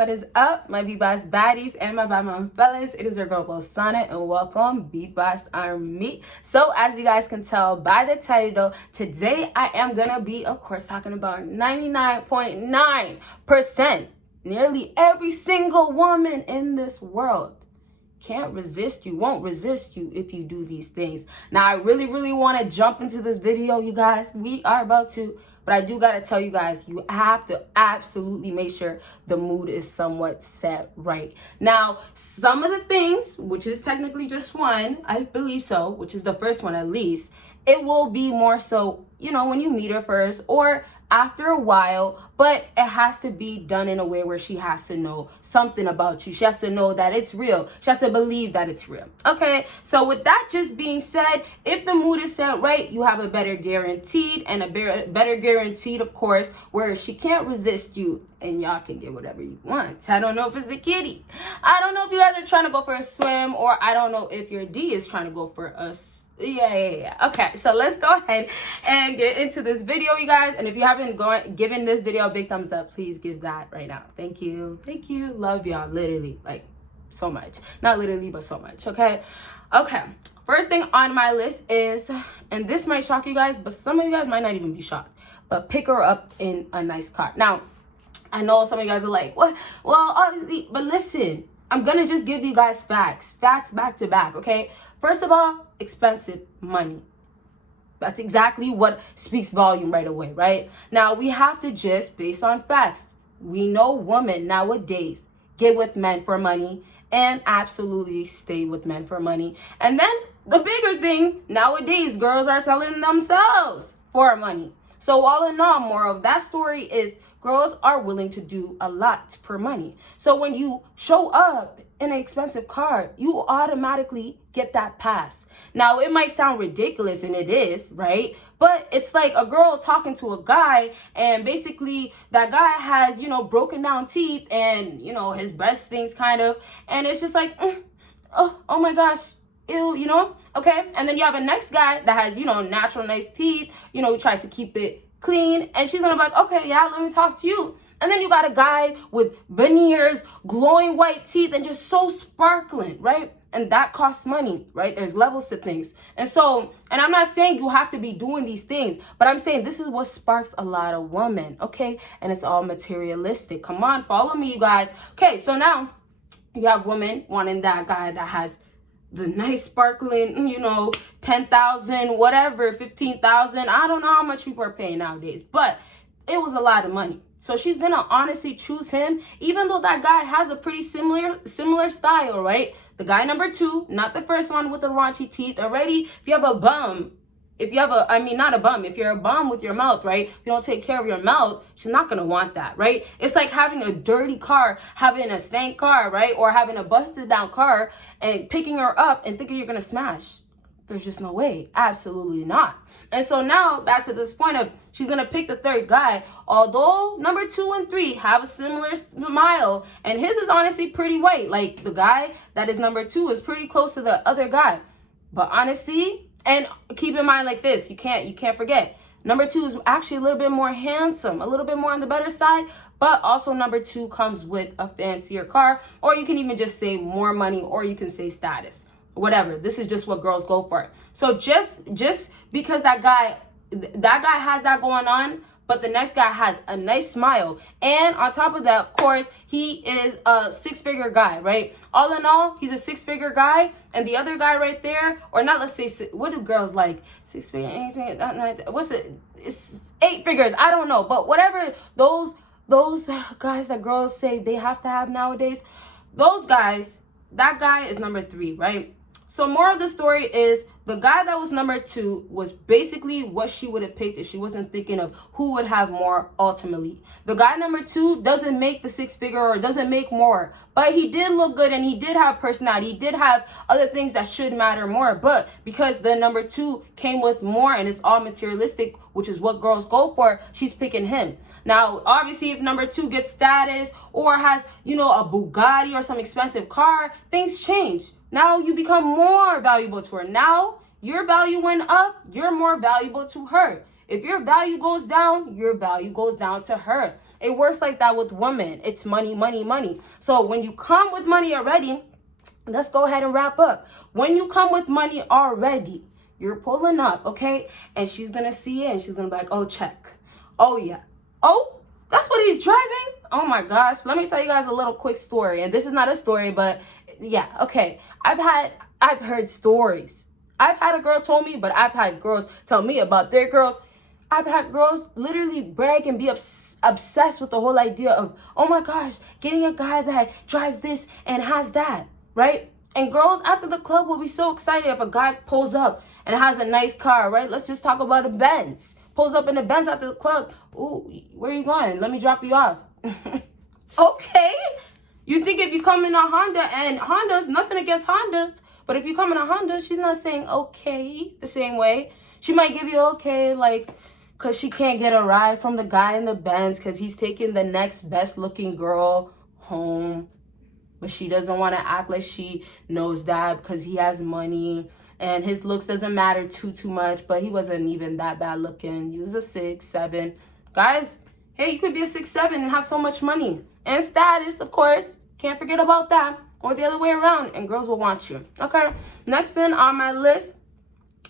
what is up, my BBossBaddies and my Bad fellas? It is your girl Bosana and welcome BBossArmy. So as you guys can tell by the title, today I am gonna be, of course, talking about 99.9%. Nearly every single woman in this world can't resist you, won't resist you if you do these things. Now, I really want to jump into this video, you guys. We are about to, but I do got to tell you guys, you have to absolutely make sure the mood is somewhat set right. Now, some of the things, which is technically just one, I believe so, which is the first one at least, it will be more so, you know, when you meet her first or after a while, but it has to be done in a way where she has to know something about you. She has to know that it's real. She has to believe that it's real. Okay, so with that just being said, if the mood is set right, you have a better guaranteed, and a better guaranteed, of course, where she can't resist you and y'all can get whatever you want. I don't know if it's the kitty. I don't know if you guys are trying to go for a swim, or I don't know if your D is trying to go for a yeah. Okay, so let's go ahead and get into this video, you guys. And if you haven't given this video a big thumbs up, please give that right now. Thank you. Love y'all, literally, like so much. Not literally, but so much. Okay, first thing on my list is, and this might shock you guys, but some of you guys might not even be shocked, but pick her up in a nice car. Now, I know some of you guys are like, what? Well, obviously, but listen, I'm gonna just give you guys facts back to back, okay? First of all, expensive money. That's exactly what speaks volume right away, right? Now, we have to just, based on facts, we know women nowadays get with men for money and absolutely stay with men for money. And then the bigger thing, nowadays, girls are selling themselves for money. So all in all, moral of that story is girls are willing to do a lot for money. So when you show up in an expensive car, you automatically get that pass. Now, it might sound ridiculous, and it is, right? But it's like a girl talking to a guy, and basically that guy has, you know, broken down teeth and, you know, his breath stinks kind of. And it's just like, oh my gosh, ew, you know? Okay, and then you have a next guy that has, you know, natural nice teeth, you know, he tries to keep it clean, and she's gonna be like, okay, yeah, let me talk to you. And then you got a guy with veneers, glowing white teeth, and just so sparkling, right? And that costs money, right? There's levels to things. And so, and I'm not saying you have to be doing these things, but I'm saying this is what sparks a lot of women, okay? And it's all materialistic. Come on, follow me, you guys. Okay, so now you have women wanting that guy that has the nice sparkling, you know, 10,000, whatever, 15,000. I don't know how much people are paying nowadays, but it was a lot of money. So she's gonna honestly choose him, even though that guy has a pretty similar style, right? The guy number 2, not the first one with the raunchy teeth. Already, if you have a bum, if you're a bum with your mouth, right? If you don't take care of your mouth, she's not gonna want that, right? It's like having a dirty car, having a stank car, right? Or having a busted down car and picking her up and thinking you're gonna smash. There's just no way. Absolutely not. And so now back to this point of she's gonna pick the third guy, although number 2 and 3 have a similar smile, and his is honestly pretty white. Like the guy that is number 2 is pretty close to the other guy. But honestly, and keep in mind like this, you can't forget, number 2 is actually a little bit more handsome, a little bit more on the better side, but also number 2 comes with a fancier car, or you can even just say more money, or you can say status. Whatever. This is just what girls go for. So just because that guy has that going on, but the next guy has a nice smile, and on top of that, of course, he is a 6-figure guy, right? All in all, he's a 6-figure guy, and the other guy right there, or not, let's say, what do girls like? 6-figure, what's it? It's 8 figures. I don't know, but whatever those guys that girls say they have to have nowadays, those guys, that guy is number 3, right? So more of the story is the guy that was number 2 was basically what she would have picked if she wasn't thinking of who would have more ultimately. The guy number 2 doesn't make the 6-figure or doesn't make more, but he did look good and he did have personality. He did have other things that should matter more, but because the number 2 came with more and it's all materialistic, which is what girls go for, she's picking him. Now, obviously, if number 2 gets status or has, you know, a Bugatti or some expensive car, things change. Now you become more valuable to her. Now your value went up, you're more valuable to her. If your value goes down, your value goes down to her. It works like that with women. It's money, money, money. So when you come with money already, let's go ahead and wrap up. When you come with money already, you're pulling up, okay? And she's going to see it and she's going to be like, oh, check. Oh, yeah. Oh, that's what he's driving? Oh, my gosh. Let me tell you guys a little quick story. And this is not a story, but yeah, okay. I've heard stories. I've had a girl tell me, but I've had girls tell me about their girls. I've had girls literally brag and be obsessed with the whole idea of, oh my gosh, getting a guy that drives this and has that, right? And girls after the club will be so excited if a guy pulls up and has a nice car, right? Let's just talk about a Benz. Pulls up in a Benz after the club. Ooh, where are you going? Let me drop you off. Okay. You think if you come in a Honda, and Honda's nothing against Hondas, but if you come in a Honda, she's not saying okay the same way. She might give you okay, like, because she can't get a ride from the guy in the Benz because he's taking the next best looking girl home. But she doesn't want to act like she knows that because he has money. And his looks doesn't matter too much. But he wasn't even that bad looking. He was a 6'7". Guys, hey, you could be a 6'7" and have so much money. And status, of course. Can't forget about that. Or the other way around. And girls will want you. Okay. Next thing on my list.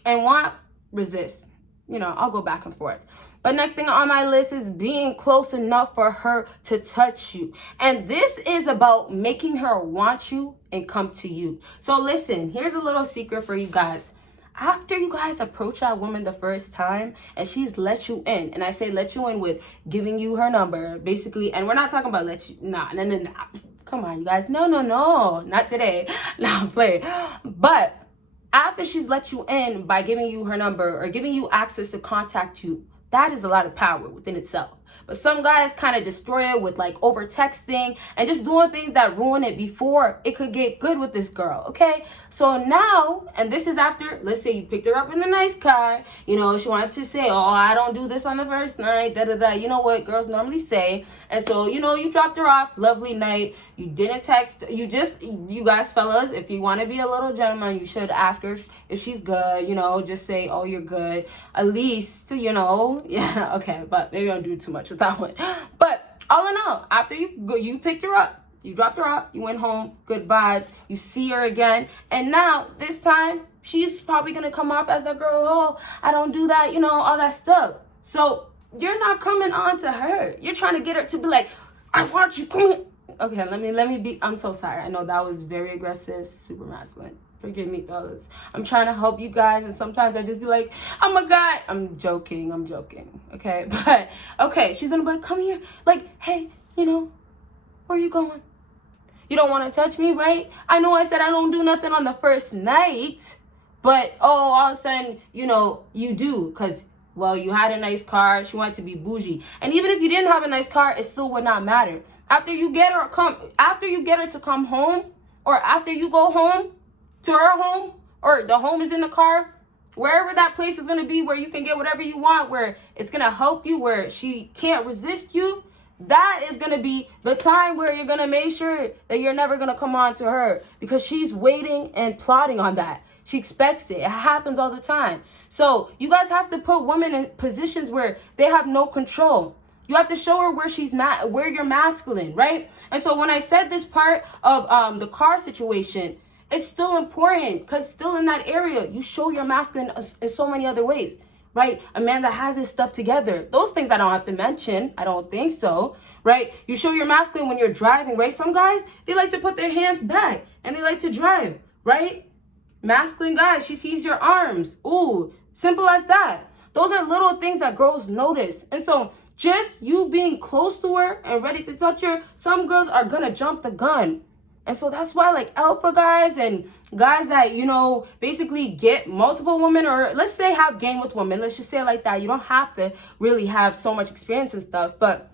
And want, resist. You know, I'll go back and forth. But next thing on my list is being close enough for her to touch you. And this is about making her want you and come to you. So listen, here's a little secret for you guys. After you guys approach that woman the first time and she's let you in, and I say let you in with giving you her number, basically, and we're not talking about let you, nah. Come on, you guys. No, not today. Nah, I'm playing. But after she's let you in by giving you her number or giving you access to contact you, that is a lot of power within itself. But some guys kind of destroy it with like over texting and just doing things that ruin it before it could get good with this girl, okay? So now, and this is after, let's say you picked her up in a nice car, you know, she wanted to say, oh, I don't do this on the first night, da-da-da. You know what girls normally say. And so, you know, you dropped her off, lovely night. You didn't text, you guys fellas, if you want to be a little gentleman, you should ask her if she's good, you know, just say, oh, you're good. At least, you know, yeah, okay, but maybe I don't do too much with that one. But all in all, after you picked her up, you dropped her off, you went home, good vibes, you see her again, and now this time she's probably gonna come off as that girl, oh, I don't do that, you know, all that stuff. So you're not coming on to her. You're trying to get her to be like, I want you, come here. Okay, let me be, I'm so sorry. I know that was very aggressive, super masculine. Forgive me, fellas. I'm trying to help you guys, and sometimes I just be like, I'm a guy. I'm joking, okay? But, okay, she's gonna be like, come here. Like, hey, you know, where are you going? You don't want to touch me, right? I know I said I don't do nothing on the first night, but, oh, all of a sudden, you know, you do, because, well, you had a nice car. She wanted to be bougie. And even if you didn't have a nice car, it still would not matter. After you get her to come home, or after you go home, to her home, or the home is in the car, wherever that place is going to be where you can get whatever you want, where it's going to help you, where she can't resist you, that is going to be the time where you're going to make sure that you're never going to come on to her, because she's waiting and plotting on that. She expects it. It happens all the time. So you guys have to put women in positions where they have no control. You have to show her where where you're masculine, right? And so when I said this part of the car situation, it's still important, because still in that area, you show your masculine in so many other ways, right? A man that has his stuff together. Those things I don't have to mention. I don't think so, right? You show your masculine when you're driving, right? Some guys, they like to put their hands back and they like to drive, right? Masculine guys, she sees your arms. Ooh, simple as that. Those are little things that girls notice. And so just you being close to her and ready to touch her, some girls are going to jump the gun. And so that's why, like, alpha guys and guys that, you know, basically get multiple women, or let's say have game with women. Let's just say it like that. You don't have to really have so much experience and stuff. But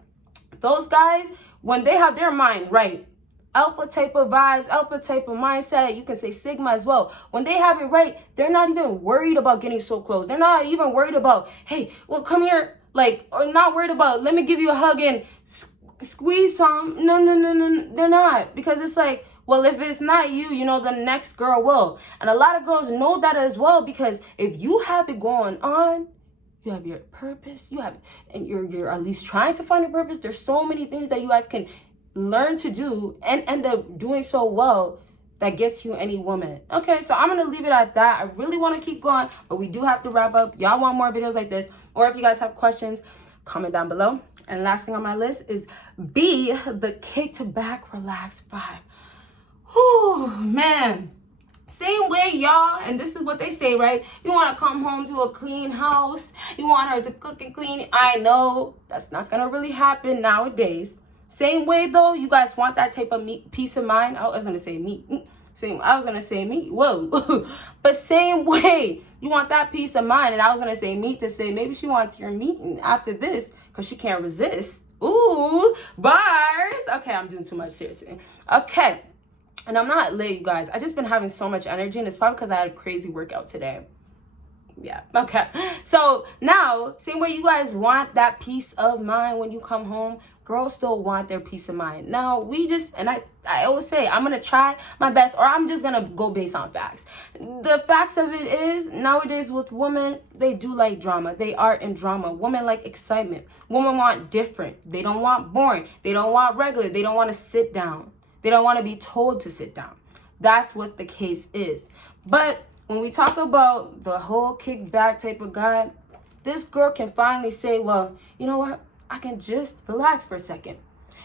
those guys, when they have their mind right, alpha type of vibes, alpha type of mindset, you can say sigma as well. When they have it right, they're not even worried about getting so close. They're not even worried about, hey, well, come here. Like, or not worried about, let me give you a hug and squeeze some. No, they're not, because it's like, well, if it's not you, you know, the next girl will. And a lot of girls know that as well, because if you have it going on, you have your purpose, and you're at least trying to find your purpose. There's so many things that you guys can learn to do and end up doing so well that gets you any woman. Okay, so I'm gonna leave it at that. I really want to keep going, but we do have to wrap up. Y'all want more videos like this, or if you guys have questions, comment down below. And last thing on my list is be the kicked back, relaxed vibe. Whew, man. Same way, y'all, and this is what they say, right? You want to come home to a clean house. You want her to cook and clean. I know that's not going to really happen nowadays. Same way, though, you guys want that type of peace of mind. I was going to say meat. I was going to say meat. Whoa. But same way, you want that peace of mind. And I was going to say meat to say maybe she wants your meat after this because she can't resist. Ooh, bars. Okay, I'm doing too much, seriously. Okay. And I'm not late, you guys. I just been having so much energy, and it's probably because I had a crazy workout today. Yeah, okay. So now, same way you guys want that peace of mind when you come home, girls still want their peace of mind. Now, I always say, I'm going to try my best, or I'm just going to go based on facts. The facts of it is, nowadays with women, they do like drama. They are in drama. Women like excitement. Women want different. They don't want boring. They don't want regular. They don't want to sit down. They don't want to be told to sit down. That's what the case is. But when we talk about the whole kickback type of guy, this girl can finally say, well, you know what? I can just relax for a second.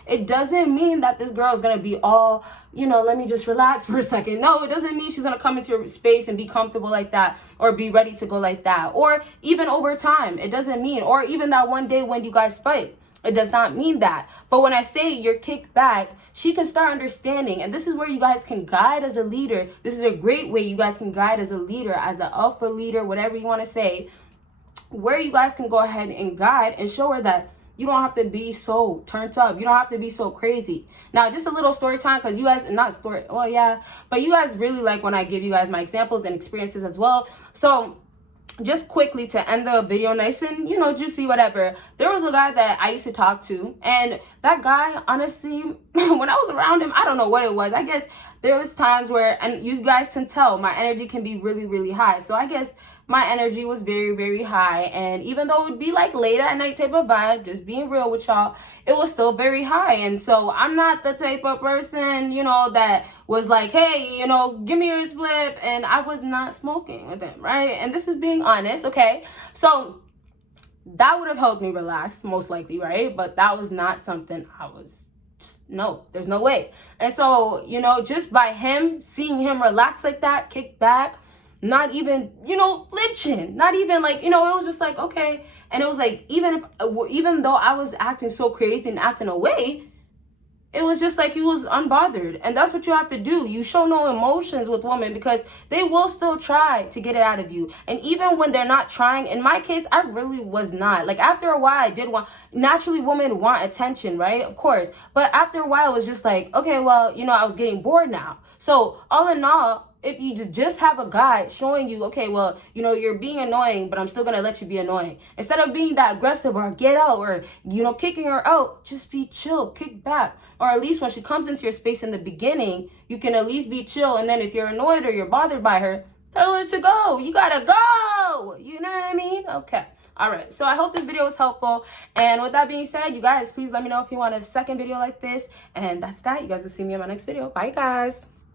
It doesn't mean that this girl is going to be all, let me just relax for a second. No, it doesn't mean she's going to come into your space and be comfortable like that or be ready to go like that. Or even over time, it doesn't mean. Or even that one day when you guys fight. It does not mean that. But when I say you're kicked back, she can start understanding. And this is where you guys can guide as a leader. This is a great way you guys can guide as a leader, as an alpha leader, whatever you want to say, where you guys can go ahead and guide and show her that you don't have to be so turned up. You don't have to be so crazy. Now, just a little story time, because you guys, but you guys really like when I give you guys my examples and experiences as well. So just quickly to end the video nice and, juicy, whatever. There was a guy that I used to talk to, and that guy, honestly, when I was around him, I don't know what it was. I guess there was times where, and you guys can tell, my energy can be really, really high. So I guess my energy was very, very high. And even though it would be like late at night type of vibe, just being real with y'all, it was still very high. And so I'm not the type of person, that was like, hey, give me your split. And I was not smoking with him, right? And this is being honest, okay? So that would have helped me relax, most likely, right? But that was not something no, there's no way. And so, just by seeing him relax like that, kick back, not even, flinching, not even like, it was just like, okay. And it was like, even though I was acting so crazy and acting away, it was just like he was unbothered. And that's what you have to do. You show no emotions with women because they will still try to get it out of you. And even when they're not trying, in my case, I really was not. Like after a while, I did naturally women want attention, right? Of course. But after a while, it was just like, okay, well, I was getting bored now. So all in all, if you just have a guy showing you, okay, well, you're being annoying, but I'm still going to let you be annoying. Instead of being that aggressive or get out or, kicking her out, just be chill, kick back. Or at least when she comes into your space in the beginning, you can at least be chill. And then if you're annoyed or you're bothered by her, tell her to go. You got to go. You know what I mean? Okay. All right. So I hope this video was helpful. And with that being said, you guys, please let me know if you want a second video like this. And that's that. You guys will see me in my next video. Bye, guys.